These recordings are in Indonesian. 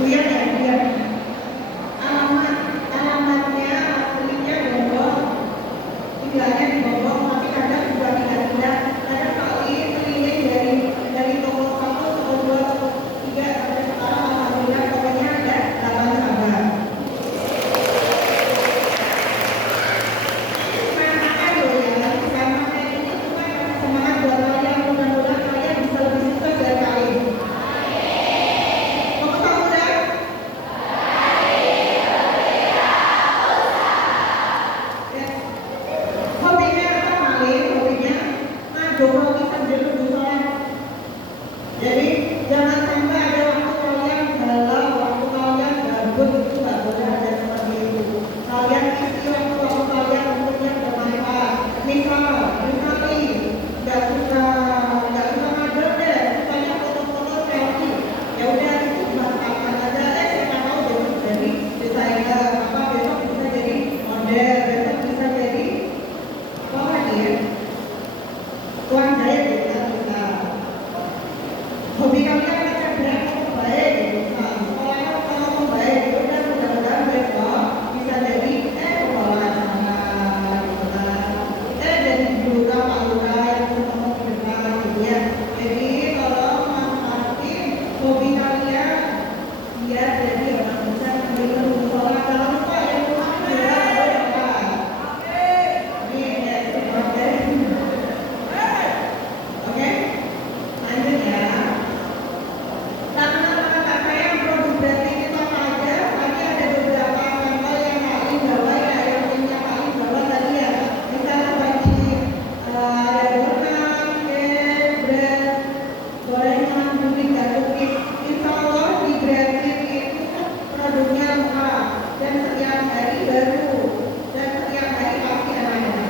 Iya ya, iya. Alamatnya aslinya Bogor, tinggalnya di Bogor, tapi kadang juga pindah-pindah. Kadang kali keliling dari toko satu, toko dua, toko tiga, sampai sekarang alhamdulillah pokoknya ada 8 cabang. Semangat loh ya, semangat ini cuma semangat buat kalian, mudah-mudahan kalian bisa lebih sukses dari kalian. Mau ketemu dah? Ya. Hobinya apa Malik? Hobinya ngaduk roti sambil nunggu sholat. Jadi jangan sampai ada waktu kalian galau, waktu kalian gabut, itu nggak boleh ada seperti itu. Kalian isi waktu kalian untuk yang bermanfaat. Misal, nggak suka ngaduk deh, sukanya foto-foto selfie. Ya udah itu manfaatkan aja. Siapa tahu besok jadi desainer, apa besok bisa jadi model, besok bisa jadi apa lagi ya? Tuan jahit bisa. Hobi kalian baca berapa baik gitu. Nah, sekolahnya kalau baik, ya udah mudah-mudahan besok bisa jadi kepala acara gitu kan. Jadi guru Pak Lurah yang ketemu di depan gitu ya. Jadi kalau manfaatin hobi kalian biar jadi orang bisa sambil nunggu sholat. Jangan lupa yang rumah juga berdoa. Ini ya, oke. Oke, lanjut ya. Karena kata yang produk branding itu apa aja, tadi ada beberapa contoh yang paling bawah ya, yang punya paling bawah tadi ya. Misalnya bagi ada gorengan, brand, gorengan, bublik, dan cookies. Insya Allah di branding itu produknya lengkap dan setiap hari baru dan setiap hari pasti ada.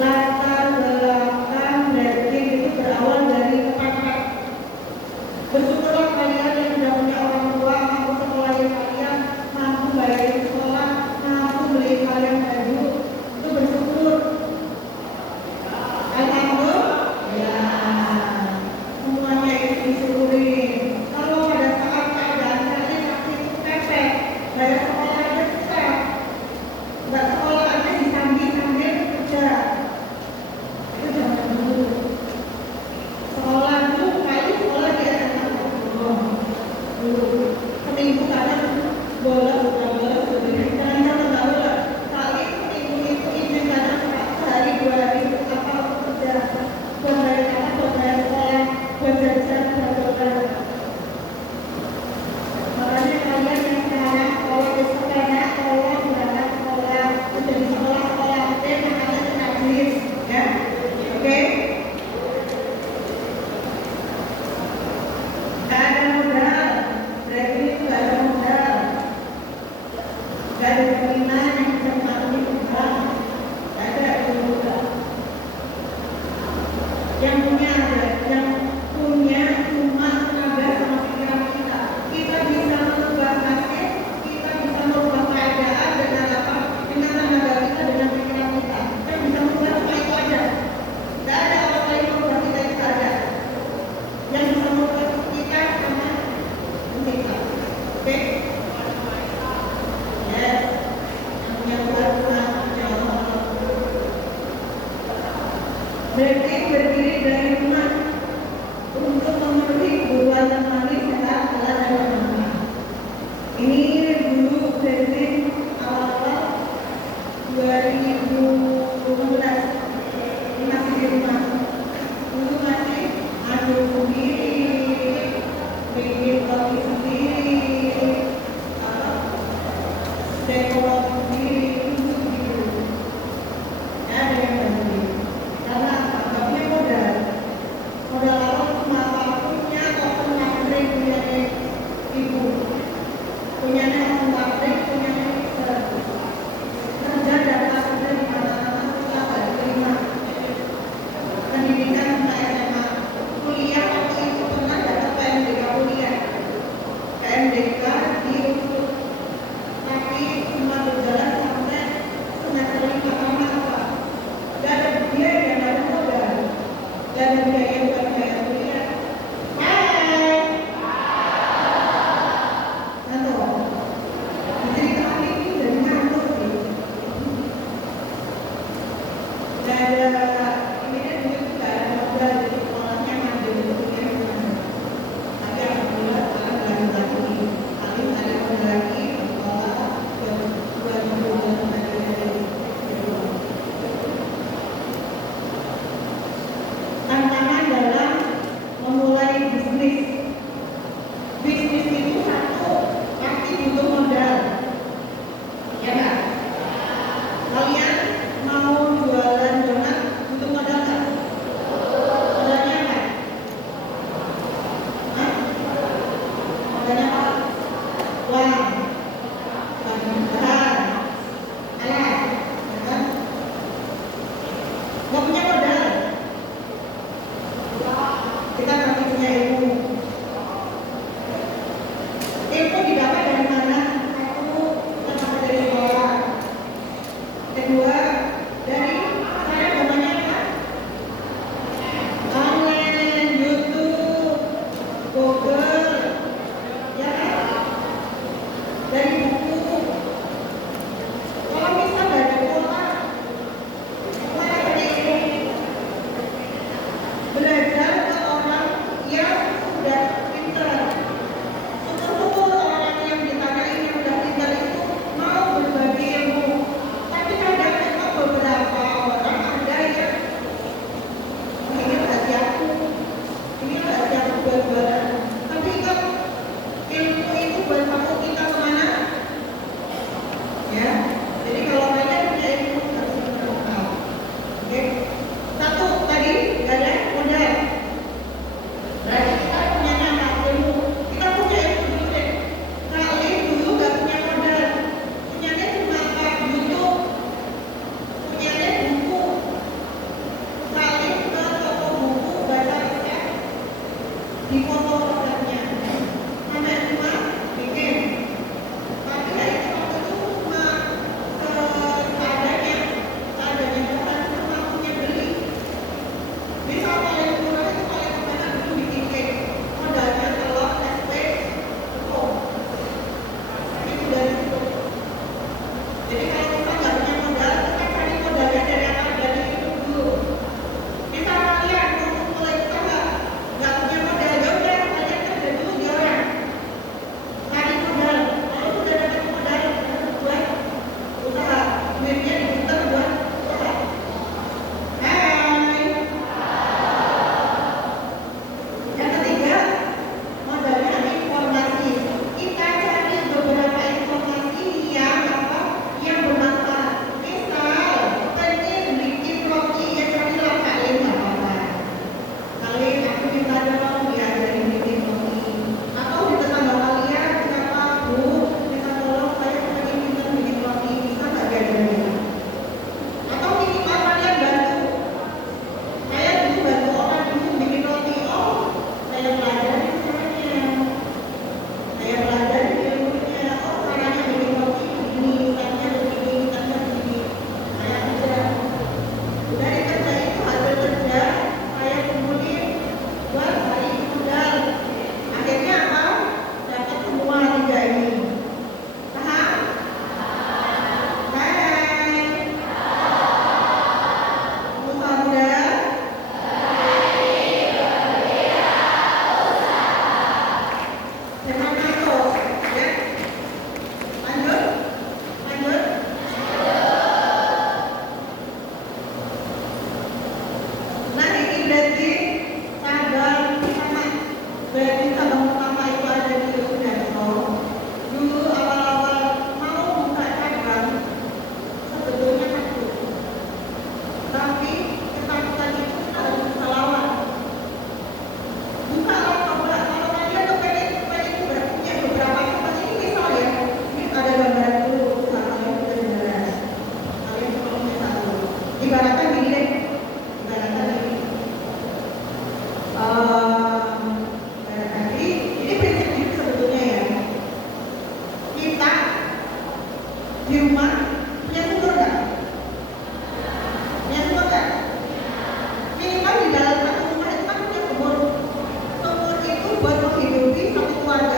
Latar belakang branding itu berawal dari kepepet. Bersyukurlah kalian yang sudah punya orang tua, mampu sekolahin kalian, mampu bayarin sekolah, mampu beli kalian baju, itu bersyukur. Alhamdulillah, semuanya itu disyukuri. Kalau pada saat keadaan kalian masih kepepet, bayar sekolah aja susah, nggak sekolah aja disambil kerja. Itu jangan dulu. Sekolah dulu kali sekolah di SMA dulu. Seminggu kadang bolos, jangan nggak bolos. Kali seminggu itu izin kadang sehari 2 hari apa kerja. Buat bayar apa? Buat bayar sekolah, buat jajan, buat dolar. Makanya kalian yang sekarang kalau di sekolah, tolong berangkat sekolah, udah di sekolah deh, makanya tajwid, ya, oke? Gak ada modal, berarti itu gak ada modal, gak ada jaminan yang bisa mematuhi Tuhan, gak ada modal. Yang punya cuma tenaga sama pikiran kita. Kita bisa merubah nasib, kita bisa merubah keadaan dengan apa? Dengan tenaga kita, dengan pikiran kita. Kita bisa merubah cuma itu aja. Tidak ada orang lain merubah kita, itu ada. Yang bisa merubah kita sama kita. Oke? Yes. Yang punya Tuhan, punya Allah. Berarti berdiri dari rumah untuk memenuhi kebutuhan lemari sehat, alat dan rumah. Ini dulu branding awal 2012 ini masih di rumah. Dulu masih aduk sendiri, bikin kopi sendiri, dekor sendiri, itu gitu. Ada yang bantu. Karena anggapnya modal awal cuma vakumnya, oven, ngantri, punya Buat menghidupi satu keluarga